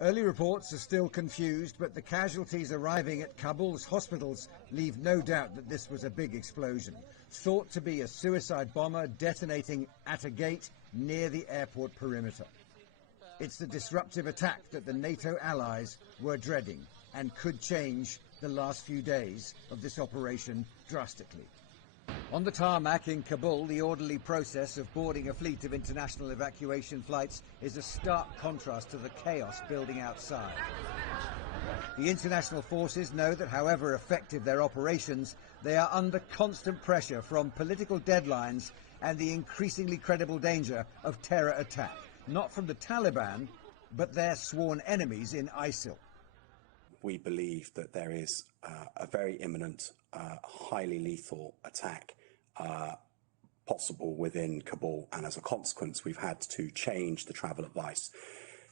Early reports are still confused, but the casualties arriving at Kabul's hospitals leave no doubt that this was a big explosion, thought to be a suicide bomber detonating at a gate near the airport perimeter. It's the disruptive attack that the NATO allies were dreading and could change the last few days of this operation drastically. On the tarmac in Kabul, the orderly process of boarding a fleet of international evacuation flights is a stark contrast to the chaos building outside. The international forces know that however effective their operations, they are under constant pressure from political deadlines and the increasingly credible danger of terror attack, not from the Taliban, but their sworn enemies in ISIL. We believe that there is a very imminent, highly lethal attack possible within Kabul, and as a consequence we've had to change the travel advice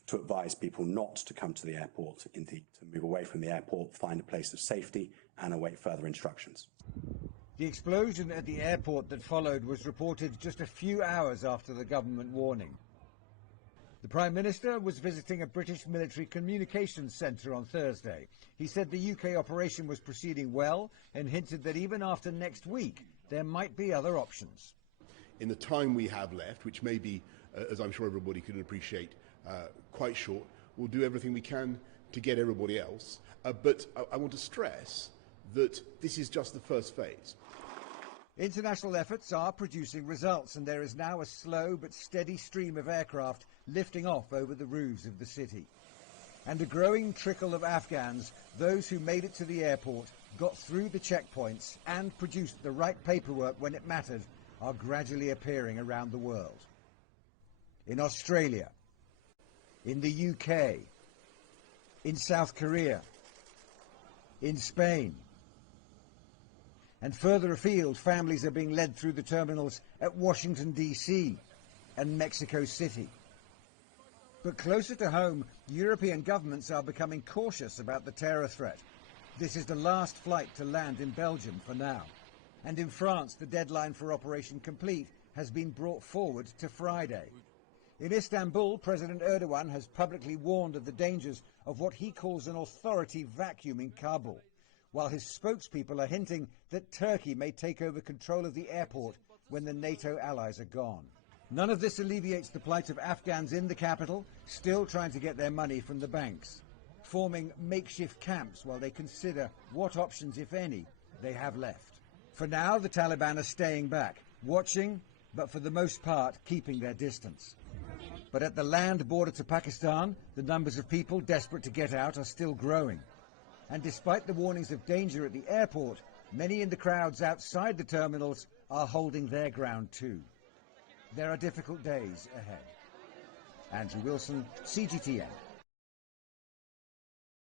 to advise people not to come to the airport, indeed to move away from the airport, find a place of safety and await further instructions. The explosion at the airport that followed was reported just a few hours after the government warning. The Prime Minister was visiting a British military communications centre on Thursday. He said the UK operation was proceeding well and hinted that even after next week, there might be other options. In the time we have left, which may be, as I'm sure everybody can appreciate, quite short, we'll do everything we can to get everybody else. But I want to stress that this is just the first phase. International efforts are producing results, and there is now a slow but steady stream of aircraft lifting off over the roofs of the city. And a growing trickle of Afghans, those who made it to the airport, got through the checkpoints and produced the right paperwork when it mattered, are gradually appearing around the world. In Australia, in the UK, in South Korea, in Spain. And further afield, families are being led through the terminals at Washington, D.C. and Mexico City. But closer to home, European governments are becoming cautious about the terror threat. This is the last flight to land in Belgium for now. And in France, the deadline for Operation Complete has been brought forward to Friday. In Istanbul, President Erdogan has publicly warned of the dangers of what he calls an authority vacuum in Kabul, while his spokespeople are hinting that Turkey may take over control of the airport when the NATO allies are gone. None of this alleviates the plight of Afghans in the capital, still trying to get their money from the banks, forming makeshift camps while they consider what options, if any, they have left. For now, the Taliban are staying back, watching, but for the most part, keeping their distance. But at the land border to Pakistan, the numbers of people desperate to get out are still growing. And despite the warnings of danger at the airport, many in the crowds outside the terminals are holding their ground too. There are difficult days ahead. Andrew Wilson, CGTN.